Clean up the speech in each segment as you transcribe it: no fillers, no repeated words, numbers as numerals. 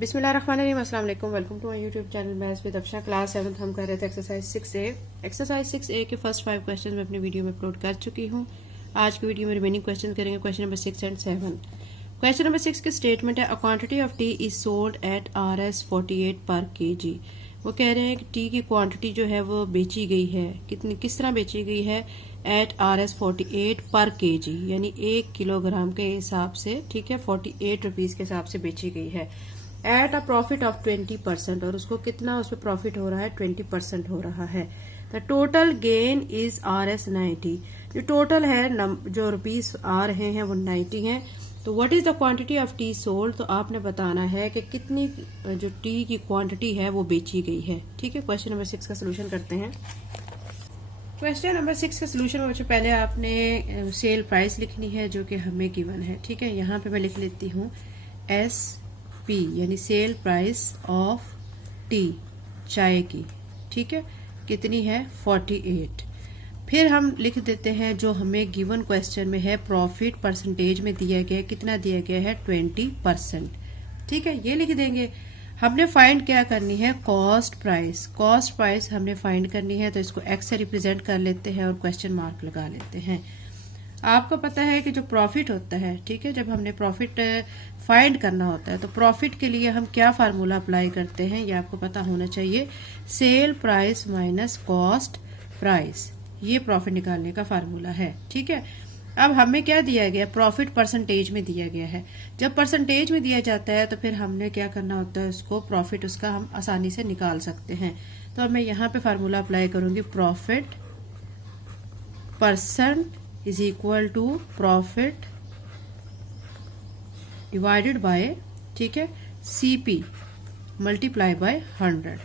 बिस्मिल्लाहिर्रहमानिर्रहीम, अस्सलाम वालेकुम। Welcome to my YouTube channel maths with Afsha. Class 7 हम कर रहे थे एक्सरसाइज 6A। एक्सरसाइज 6A के फर्स्ट 5 क्वेश्चन मैं अपनी वीडियो में अपलोड कर चुकी हूँ। आज की वीडियो में रिमेनिंग क्वेश्चन करेंगे, question number 6 and 7। Question number 6 की स्टेटमेंट है, a quantity of T is sold at RS 48 पर kg। वो कह रहे हैं कि टी की क्वांटिटी जो है वो बेची गई है, किस तरह बेची गई है, एट RS 48 पर kg, यानी 1 किलोग्राम के हिसाब से, ठीक है, 48 रुपीज के हिसाब से बेची गई है एट अ प्रॉफिट ऑफ 20%। और उसको कितना उस पर प्रॉफिट हो रहा है, 20% हो रहा है। The total gain is RS 90। जो टोटल है, जो रुपीज आ रहे हैं वो 90 हैं। तो what is the quantity of T sold, तो आपने बताना है कि कितनी जो टी की क्वांटिटी है वो बेची गई है। ठीक है, क्वेश्चन नंबर 6 का सोल्यूशन करते हैं। क्वेश्चन नंबर 6 का सोल्यूशन में बच्चों पहले आपने सेल प्राइस लिखनी है जो कि हमें गिवन है। ठीक है, यहाँ पे मैं लिख लेती हूँ SP, यानी सेल प्राइस ऑफ टी, चाय की। ठीक है, कितनी है, 48। फिर हम लिख देते हैं जो हमें गिवन क्वेश्चन में है, प्रॉफिट परसेंटेज में दिया गया है, कितना दिया गया है, 20%। ठीक है, ये लिख देंगे। हमने फाइंड क्या करनी है, कॉस्ट प्राइस। कॉस्ट प्राइस हमने फाइंड करनी है, तो इसको एक्स से रिप्रेजेंट कर लेते हैं और क्वेश्चन मार्क लगा लेते हैं। आपको पता है कि जो प्रॉफिट होता है, ठीक है, जब हमने प्रॉफिट फाइंड करना होता है तो प्रॉफिट के लिए हम क्या फार्मूला अप्लाई करते हैं, ये आपको पता होना चाहिए। Sale price minus cost price, ये प्रॉफिट निकालने का फार्मूला है। ठीक है, अब हमें क्या दिया गया, प्रॉफिट परसेंटेज में दिया गया है। जब परसेंटेज में दिया जाता है तो फिर हमने क्या करना होता है, उसको प्रॉफिट उसका हम आसानी से निकाल सकते हैं। तो मैं यहाँ पे फार्मूला अप्लाई करूंगी, profit percent is equal to profit divided by, ठीक है, CP मल्टीप्लाई बाय 100।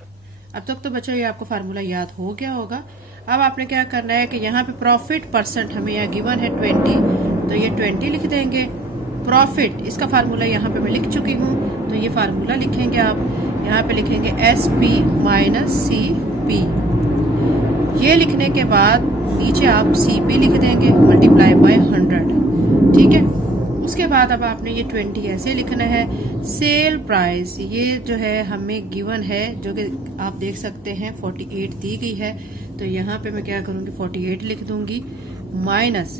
अब तक तो बच्चों ये आपको फार्मूला याद हो गया होगा। अब आपने क्या करना है कि यहाँ पे प्रॉफिट परसेंट हमें यहाँ गिवन है 20, तो ये 20 लिख देंगे। प्रॉफिट, इसका फार्मूला यहाँ पे मैं लिख चुकी हूँ, तो ये फार्मूला लिखेंगे आप। यहाँ पे लिखेंगे SP माइनस CP। ये लिखने के बाद नीचे आप CP लिख देंगे मल्टीप्लाई बाय 100। ठीक है, उसके बाद अब आपने ये 20 ऐसे लिखना है। सेल प्राइस, ये जो है हमें गिवन है, जो कि आप देख सकते हैं 48 दी गई है, तो यहाँ पे मैं क्या करूंगी, 48 लिख दूंगी, माइनस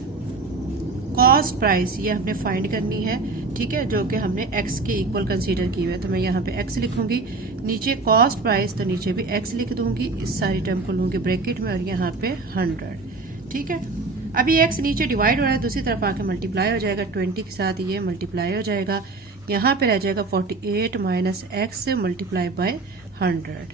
कॉस्ट प्राइस, ये हमने फाइंड करनी है। ठीक है, जो कि हमने x के इक्वल कंसीडर की हुई है, तो मैं यहाँ पे x लिखूंगी, नीचे कॉस्ट प्राइस, तो नीचे भी x लिख दूंगी, इस सारी टर्म को लूंगी ब्रैकेट में और यहाँ पे 100। ठीक है, अभी x नीचे डिवाइड हो रहा है, दूसरी तरफ आके मल्टीप्लाई हो जाएगा, 20 के साथ ये मल्टीप्लाई हो जाएगा, यहाँ पे रह जाएगा 48 माइनस x मल्टीप्लाई बाय 100।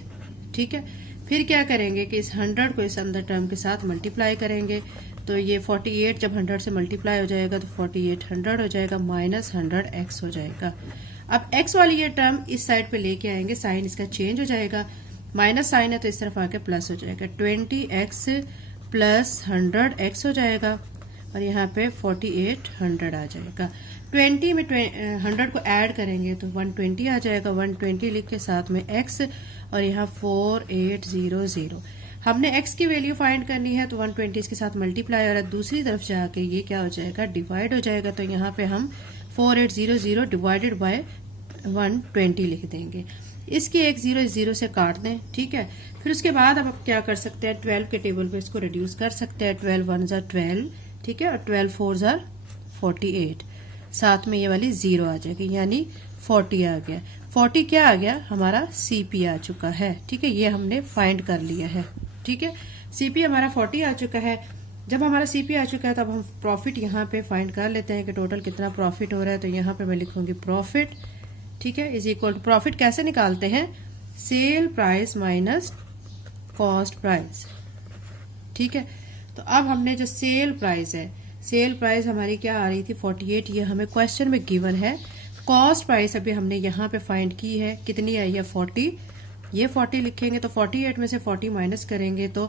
ठीक है, फिर क्या करेंगे कि इस 100 को इस अंदर टर्म के साथ मल्टीप्लाई करेंगे, तो ये 48 जब 100 से मल्टीप्लाई हो जाएगा तो 48 100 हो जाएगा, माइनस 100 x हो जाएगा। अब x वाली ये टर्म इस साइड पे लेके आएंगे, साइन इसका चेंज हो जाएगा, माइनस साइन है तो इस तरफ आके प्लस हो जाएगा, 20x प्लस 100x हो जाएगा, और यहाँ पे 48 100 आ जाएगा। 20 में 100 को ऐड करेंगे तो 120 आ जाएगा, 120 लिख के साथ में x, और यहाँ 4800। हमने x की वैल्यू फाइंड करनी है, तो 120 इसके साथ मल्टीप्लाई हो रहा है, दूसरी तरफ जाके ये क्या हो जाएगा, डिवाइड हो जाएगा, तो यहाँ पे हम 4800 डिवाइडेड बाय 120 लिख देंगे। इसकी एक 0 0 से काट दें। ठीक है, फिर उसके बाद अब आप क्या कर सकते हैं, 12 के टेबल पे इसको रिड्यूस कर सकते हैं। 12 1 ज़ा 12, ठीक है, और 12 4 ज़ा 48, साथ में ये वाली 0 आ जाएगी, यानी 40 आ गया। 40 क्या आ गया, हमारा CP आ चुका है। ठीक है, ये हमने फाइंड कर लिया है। ठीक है, CP हमारा 40 आ चुका है। जब हमारा CP आ चुका है तब हम प्रॉफिट यहाँ पे फाइंड कर लेते हैं कि टोटल कितना प्रॉफिट हो रहा है, तो यहाँ पे मैं लिखूंगी प्रॉफिट, ठीक है, इज इक्वल टू, प्रॉफिट कैसे निकालते हैं, sale price minus cost price. ठीक है, तो अब हमने जो सेल प्राइस है, सेल प्राइस हमारी क्या आ रही थी, 48, ये हमें क्वेश्चन में गिवन है। कॉस्ट प्राइस अभी हमने यहाँ पे फाइंड की है, कितनी आई है, 40, ये 40 लिखेंगे, तो 48 में से 40 माइनस करेंगे तो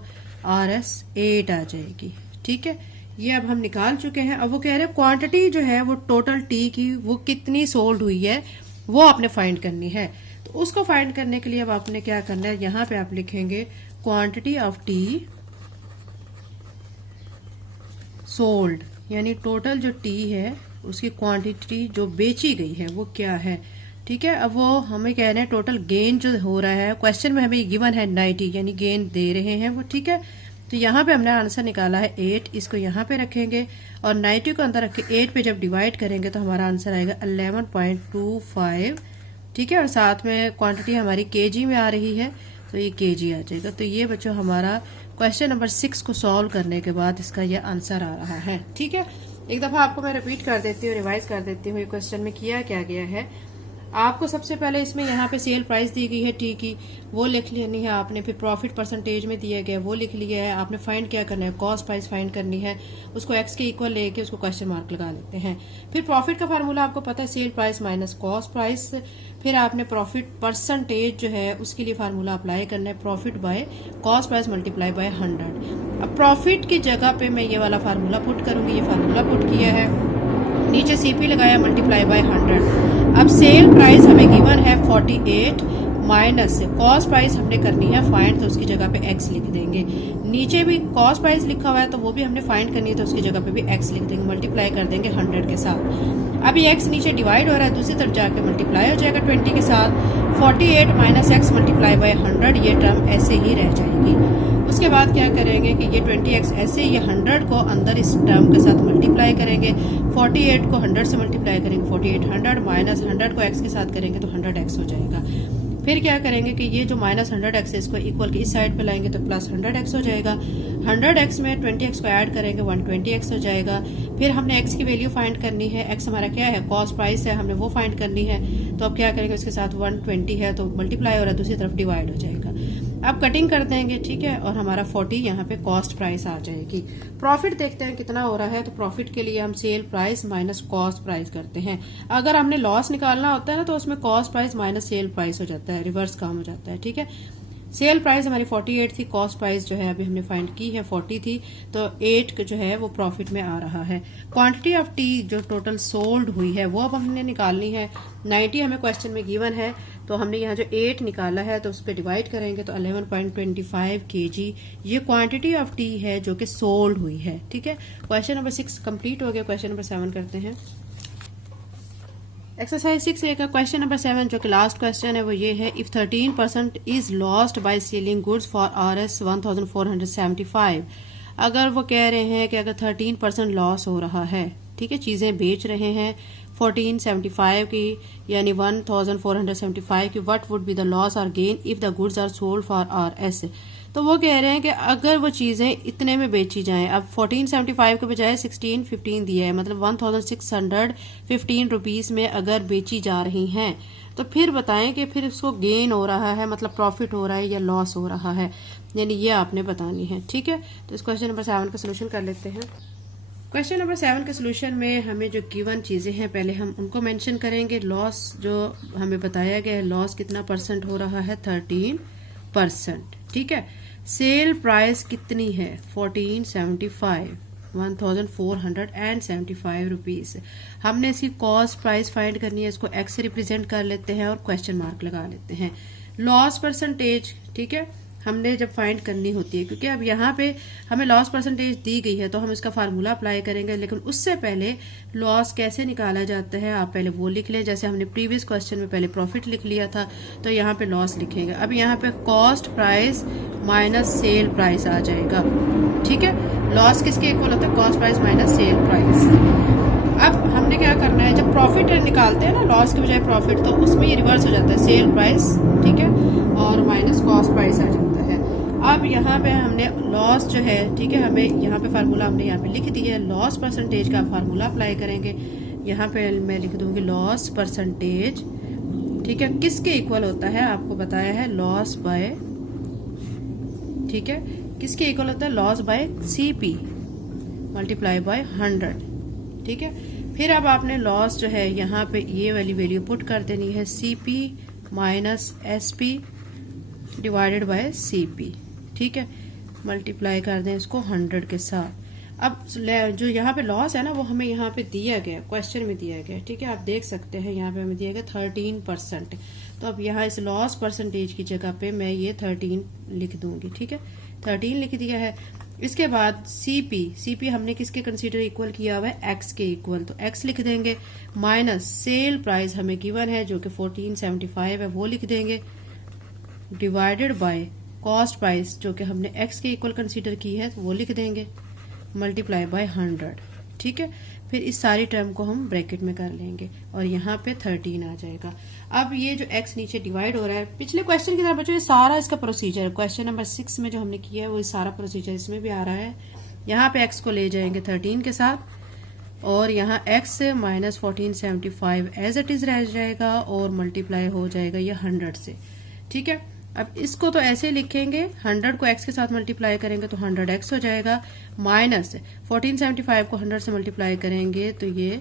RS 8 आ जाएगी। ठीक है, ये अब हम निकाल चुके हैं। अब वो कह रहे हैं क्वांटिटी जो है वो टोटल टी की वो कितनी सोल्ड हुई है वो आपने फाइंड करनी है। तो उसको फाइंड करने के लिए अब आपने क्या करना है, यहाँ पे आप लिखेंगे क्वांटिटी ऑफ टी सोल्ड, यानी टोटल जो टी है उसकी क्वांटिटी जो बेची गई है वो क्या है। ठीक है। अब वो हमें कह रहे हैं टोटल गेन जो हो रहा है, क्वेश्चन में हमें गिवन है 90, यानी गेन दे रहे हैं वो, ठीक है। तो यहाँ पे हमने आंसर निकाला है 8, इसको यहाँ पे रखेंगे और 90 को अंदर रख के 8 पे जब डिवाइड करेंगे तो हमारा आंसर आएगा 11.25, ठीक है। और साथ में क्वांटिटी हमारी केजी में आ रही है, तो ये केजी आ जाएगा। तो ये बच्चों हमारा क्वेश्चन नंबर 6 को सॉल्व करने के बाद इसका ये आंसर आ रहा है, ठीक है। एक दफा आपको मैं रिपीट कर देती हूँ, रिवाइज कर देती हूँ, ये क्वेश्चन में किया क्या गया है। आपको सबसे पहले इसमें यहाँ पे सेल प्राइस दी गई है टी की, वो लिख लेनी है आपने। फिर प्रॉफिट परसेंटेज में दिया गया वो लिख लिया है आपने। फाइंड क्या करना है, कॉस्ट प्राइस फाइंड करनी है, उसको एक्स के इक्वल लेके उसको क्वेश्चन मार्क लगा लेते हैं। फिर प्रॉफिट का फार्मूला आपको पता है, sale price minus cost price. फिर आपने प्रॉफिट परसेंटेज जो है उसके लिए फार्मूला अप्लाई करना है, profit by cost price multiply by 100। अब प्रॉफिट की जगह पे मैं ये वाला फार्मूला पुट करूंगी, ये फार्मूला पुट किया है, नीचे सीपी लगाया, मल्टीप्लाई बाय 100। अब सेल प्राइस हमें गिवन है 48 माइनस कॉस्ट प्राइस हमने करनी है फाइंड, तो उसकी जगह पे एक्स लिख देंगे। नीचे भी कॉस्ट प्राइस लिखा हुआ है तो वो भी हमने फाइंड करनी है, तो उसकी जगह पे भी एक्स लिख देंगे, मल्टीप्लाई कर देंगे 100 के साथ। अब ये एक्स नीचे डिवाइड हो रहा है, दूसरी तरफ जाके मल्टीप्लाई हो जाएगा 20 के साथ। 48 माइनस एक्स मल्टीप्लाई बाय 100, ये टर्म ऐसे ही रह जाएगी। उसके बाद क्या करेंगे कि ये 20x ऐसे ये 100 को अंदर इस टर्म के साथ मल्टीप्लाई करेंगे, 48 को 100 से मल्टीप्लाई करेंगे, 48 100 माइनस 100 को x के साथ करेंगे तो 100x हो जाएगा। फिर क्या करेंगे कि ये जो माइनस 100x है इसको इक्वल की इस साइड पे लाएंगे तो प्लस 100x हो जाएगा। 100x में 20x को ऐड करेंगे 120x हो जाएगा। फिर हमने x की वैल्यू फाइंड करनी है, x हमारा क्या है, कॉस्ट प्राइस है, हमने वो फाइंड करनी है। तो अब क्या करेंगे, उसके साथ 120 है तो मल्टीप्लाई हो रहा है, दूसरी तरफ डिवाइड हो जाएगा। अब कटिंग कर देंगे, ठीक है, और हमारा 40 यहाँ पे कॉस्ट प्राइस आ जाएगी। प्रॉफिट देखते हैं कितना हो रहा है, तो प्रॉफिट के लिए हम sale price minus cost price करते हैं। अगर हमने लॉस निकालना होता है ना तो उसमें cost price minus sale price हो जाता है, रिवर्स काम हो जाता है, ठीक है। सेल प्राइस हमारी 48 थी, कॉस्ट प्राइस जो है अभी हमने फाइंड की है 40 थी, तो 8 जो है वो प्रॉफिट में आ रहा है। क्वांटिटी ऑफ टी जो टोटल सोल्ड हुई है वो अब हमने निकालनी है। 90 हमें क्वेश्चन में गिवन है, तो हमने यहाँ जो 8 निकाला है तो उस पर डिवाइड करेंगे तो 11.25 kg ये क्वांटिटी ऑफ टी है जो कि सोल्ड हुई है, ठीक है। क्वेश्चन नंबर 6 कंप्लीट हो गया। क्वेश्चन नंबर 7 करते हैं। एक्सरसाइज 6 का क्वेश्चन नंबर 7 जो कि लास्ट क्वेश्चन है वो ये है, if 13% is lost by selling goods for RS 1475। अगर वो कह रहे हैं कि अगर 13% लॉस हो रहा है, ठीक है, चीजें बेच रहे हैं 1475 की यानी 1475 की, what would be the loss और gain if the goods are sold for RS। तो वो कह रहे हैं कि अगर वो चीजें इतने में बेची जाएं, अब 1475 के बजाय 1615 दिया है, मतलब 1615 रुपीस में अगर बेची जा रही हैं, तो फिर बताएं कि फिर उसको गेन हो रहा है, मतलब प्रॉफिट हो रहा है या लॉस हो रहा है, यानी ये आपने बतानी है, ठीक है। तो इस क्वेश्चन नंबर 7 का सोल्यूशन कर लेते हैं। क्वेश्चन नंबर 7 के सोल्यूशन में हमें जो गिवन चीजें हैं पहले हम उनको मेंशन करेंगे। लॉस जो हमें बताया गया है, लॉस कितना परसेंट हो रहा है, 13%, ठीक है। सेल प्राइस कितनी है, 1475 रुपीज। हमने इसकी कॉस्ट प्राइस फाइंड करनी है, इसको एक्स से रिप्रेजेंट कर लेते हैं और क्वेश्चन मार्क लगा लेते हैं। लॉस परसेंटेज, ठीक है, हमने जब फाइंड करनी होती है, क्योंकि अब यहाँ पे हमें लॉस परसेंटेज दी गई है तो हम इसका फार्मूला अप्लाई करेंगे, लेकिन उससे पहले लॉस कैसे निकाला जाता है आप पहले वो लिख लें। जैसे हमने प्रीवियस क्वेश्चन में पहले प्रॉफिट लिख लिया था, तो यहाँ पे लॉस लिखेंगे। अब यहाँ पे cost price minus sale price आ जाएगा, ठीक है। लॉस किसके इक्वल होता है, cost price minus sale price. अब हमने क्या करना है, जब प्रॉफिट निकालते हैं ना लॉस के बजाय प्रॉफिट, तो उसमें ये रिवर्स हो जाता है, सेल प्राइस, ठीक है, और माइनस कॉस्ट प्राइस आ जाता है। अब यहाँ पे हमने लॉस जो है, ठीक है, हमें यहाँ पे फार्मूला हमने यहाँ पे लिख दिया है, लॉस परसेंटेज का फार्मूला अप्लाई करेंगे। यहाँ पे मैं लिख दूंगी लॉस परसेंटेज, ठीक है, किसके इक्वल होता है आपको बताया है, लॉस बाय, ठीक है, किसके इक्वल होता है, loss by CP multiply by 100, ठीक है। फिर अब आपने लॉस जो है यहाँ पे ये वाली वैल्यू पुट कर देनी है, CP minus SP divided by CP, ठीक है, मल्टीप्लाई कर दें इसको 100 के साथ। अब जो यहाँ पे लॉस है ना वो हमें यहाँ पे दिया गया, क्वेश्चन में दिया गया, ठीक है, आप देख सकते हैं यहाँ पे हमें दिया गया 13%। तो अब यहाँ इस लॉस परसेंटेज की जगह पे मैं ये 13 लिख दूंगी, ठीक है, 13 लिख दिया है। इसके बाद सीपी हमने किसके कंसीडर इक्वल किया हुआ है, एक्स के इक्वल, तो एक्स लिख देंगे, माइनस सेल प्राइस हमें गिवन है जो कि 1475 है वो लिख देंगे, डिवाइडेड बाय कॉस्ट प्राइस जो कि हमने एक्स के इक्वल कंसीडर की है तो वो लिख देंगे, मल्टीप्लाई बाय 100। ठीक है, फिर इस सारी टर्म को हम ब्रैकेट में कर लेंगे और यहाँ पे 13 आ जाएगा। अब ये जो x नीचे डिवाइड हो रहा है, पिछले क्वेश्चन की तरह बच्चों ये सारा इसका प्रोसीजर, क्वेश्चन नंबर 6 में जो हमने किया है वो सारा प्रोसीजर इसमें भी आ रहा है। यहाँ पे x को ले जाएंगे 13 के साथ और यहाँ x minus 1475 as it is रह जाएगा और मल्टीप्लाई हो जाएगा ये 100 से। ठीक है, अब इसको तो ऐसे लिखेंगे, 100 को x के साथ मल्टीप्लाई करेंगे तो 100x हो जाएगा, माइनस 1475 को 100 से मल्टीप्लाई करेंगे तो ये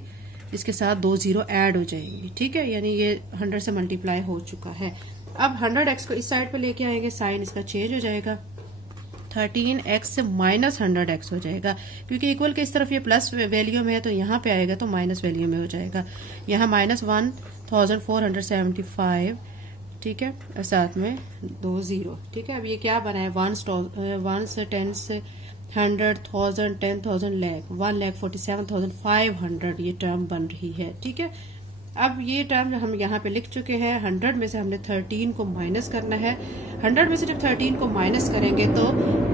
इसके साथ 2 जीरो ऐड हो जाएंगे। ठीक है, यानी ये 100 से मल्टीप्लाई हो चुका है। अब 100x को इस साइड पे लेके आएंगे, साइन इसका चेंज हो जाएगा, 13x से माइनस 100x हो जाएगा, क्योंकि इक्वल के इस तरफ ये प्लस वैल्यू में है तो यहाँ पे आएगा तो माइनस वैल्यू में हो जाएगा। यहाँ माइनस 1475, ठीक है, साथ में 2 जीरो। ठीक है, अब ये क्या बना है, 1 से 10 से 100, 1000, 10,000, लाख, 1,47,500 ये टर्म बन रही है। ठीक है, अब ये टर्म हम यहाँ पे लिख चुके हैं, 100 में से हमने 13 को माइनस करना है, 100 में से जब 13 को माइनस करेंगे तो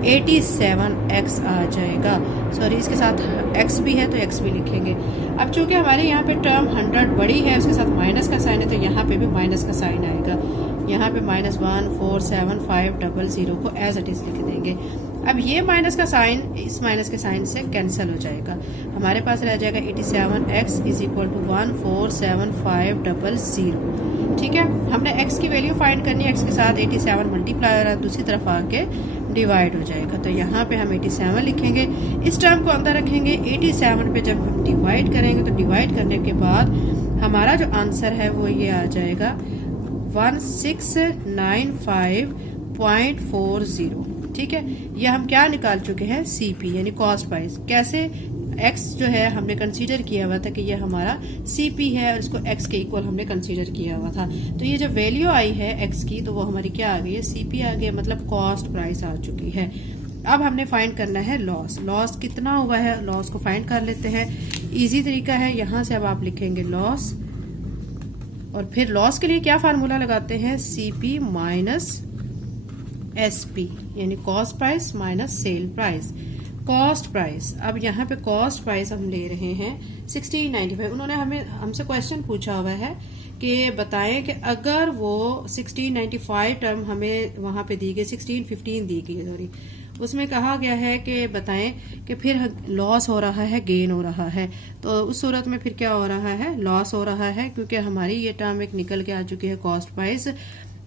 87x आ जाएगा। सॉरी, इसके साथ x भी है तो x भी लिखेंगे। अब चूंकि हमारे यहाँ पे टर्म 100 बड़ी है, उसके साथ माइनस का साइन है, तो यहाँ पे भी माइनस का साइन आएगा। यहाँ पे -147,500 को एज इट इज लिख देंगे। अब ये माइनस का साइन इस माइनस के साइन से कैंसिल हो जाएगा, हमारे पास रह जाएगा 87x इज इक्वल टू 147,500। ठीक है, हमने x की वैल्यू फाइंड करनी है, x के साथ 87 मल्टीप्लाई हो रहा है, दूसरी तरफ आके डिवाइड हो जाएगा, तो यहाँ पे हम 87 लिखेंगे, इस टर्म को अंदर रखेंगे। 87 पे जब हम डिवाइड करेंगे तो डिवाइड करने के बाद हमारा जो आंसर है वो ये आ जाएगा 1695.40। ठीक है, ये हम क्या निकाल चुके हैं, सीपी यानी कॉस्ट प्राइस। कैसे, एक्स जो है हमने कंसीडर किया हुआ था कि ये हमारा सीपी है और इसको एक्स के इक्वल हमने कंसीडर किया हुआ था, तो ये जब वैल्यू आई है एक्स की तो वो हमारी क्या आ गई है, सीपी आ गई, मतलब कॉस्ट प्राइस आ चुकी है। अब हमने फाइंड करना है लॉस। लॉस कितना हुआ है, लॉस को फाइंड कर लेते हैं। इजी तरीका है, यहां से अब आप लिखेंगे लॉस और फिर लॉस के लिए क्या फार्मूला लगाते हैं, सीपी माइनस एसपी यानी cost price minus sale price. Cost price, अब यहाँ पे कॉस्ट प्राइस हम ले रहे हैं 1695। उन्होंने हमसे क्वेश्चन पूछा हुआ है कि बताएं कि अगर वो 1695 टर्म हमें वहां पे दी गई, 1615 दी गई सॉरी, उसमें कहा गया है कि बताएं कि फिर लॉस हो रहा है गेन हो रहा है, तो उस सूरत में फिर क्या हो रहा है, लॉस हो रहा है, क्योंकि हमारी ये टर्म एक निकल के आ चुकी है कॉस्ट प्राइस।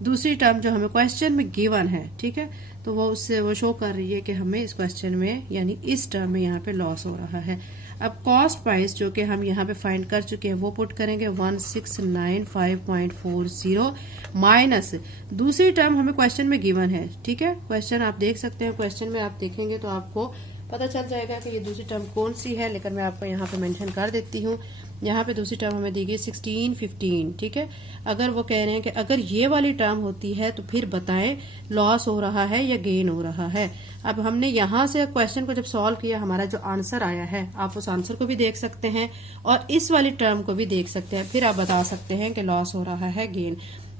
दूसरी टर्म जो हमें क्वेश्चन में गिवन है, ठीक है, तो वो उससे वो शो कर रही है कि हमें इस क्वेश्चन में यानी इस टर्म में यहाँ पे लॉस हो रहा है। अब कॉस्ट प्राइस जो कि हम यहाँ पे फाइंड कर चुके हैं वो पुट करेंगे 1695.40 माइनस दूसरी टर्म हमें क्वेश्चन में गिवन है। ठीक है, क्वेश्चन आप देख सकते हैं, क्वेश्चन में आप देखेंगे तो आपको पता चल जाएगा कि ये दूसरी टर्म कौन सी है, लेकिन मैं आपको यहाँ पे मेंशन कर देती हूँ। यहाँ पे दूसरी टर्म हमें दी गई 1615। ठीक है, अगर वो कह रहे हैं कि अगर ये वाली टर्म होती है तो फिर बताएं लॉस हो रहा है या गेन हो रहा है। अब हमने यहाँ से क्वेश्चन को जब सॉल्व किया, हमारा जो आंसर आया है आप उस आंसर को भी देख सकते हैं और इस वाली टर्म को भी देख सकते हैं, फिर आप बता सकते हैं कि लॉस हो रहा है गेन।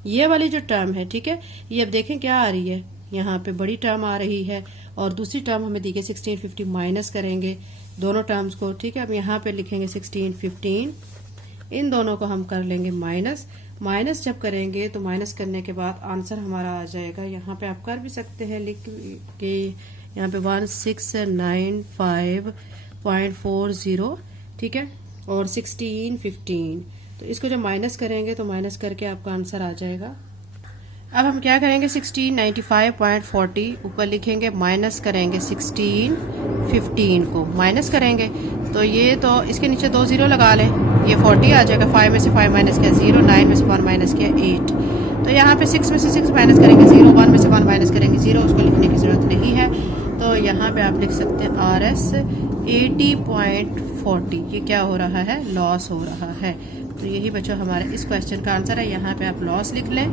ये वाली जो टर्म है, ठीक है, ये अब देखें क्या आ रही है, यहाँ पे बड़ी टर्म आ रही है और दूसरी टर्म हमें दी गई 1650, माइनस करेंगे दोनों टर्म्स को। ठीक है, अब यहाँ पे लिखेंगे 1615, इन दोनों को हम कर लेंगे माइनस। माइनस जब करेंगे तो माइनस करने के बाद आंसर हमारा आ जाएगा, यहाँ पे आप कर भी सकते हैं लिख के, यहाँ पे 1695.40, ठीक है, और 1615, तो इसको जब माइनस करेंगे तो माइनस करके आपका आंसर आ जाएगा। अब हम क्या करेंगे, 1695.40 ऊपर लिखेंगे, माइनस करेंगे 1615 को माइनस करेंगे तो ये तो इसके नीचे 2 जीरो लगा लें, ये 40 आ जाएगा। 5 में से 5 माइनस किया 0, 9 में से 1 माइनस किया 8, तो यहाँ पे 6 में से 6 माइनस करेंगे 0, 1 में से 1 माइनस करेंगे 0, उसको लिखने की जरूरत नहीं है। तो यहाँ पे आप लिख सकते हैं RS 80.40, ये क्या हो रहा है, लॉस हो रहा है। तो यही बच्चों हमारे इस क्वेश्चन का आंसर है। यहाँ पे आप लॉस लिख लें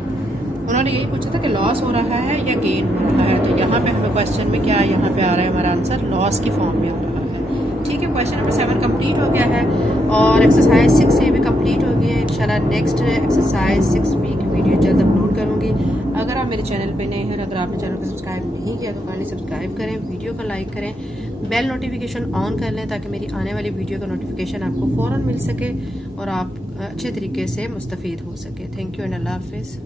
उन्होंने यही पूछा था कि लॉस हो रहा है या गेन हो रहा है, तो यहाँ पे हमें क्वेश्चन में क्या यहाँ पे आ रहा है हमारा आंसर लॉस की फॉर्म में आ रहा है। ठीक है, क्वेश्चन नंबर 7 कंप्लीट हो गया है और एक्सरसाइज 6A भी कंप्लीट हो गई है। इंशाल्लाह नेक्स्ट एक्सरसाइज 6B की वीडियो जल्द अपलोड करूँगी। अगर आप मेरे चैनल पे नए हैं, अगर आपने चैनल को सब्सक्राइब नहीं किया तो काइंडली सब्सक्राइब करें, वीडियो को लाइक करें, बेल नोटिफिकेशन ऑन कर लें ताकि मेरी आने वाली वीडियो का नोटिफिकेशन आपको फ़ौरन मिल सके और आप अच्छे तरीके से मुस्तफ़ीद हो सके। थैंक यू एंड अल्लाह हाफिज़।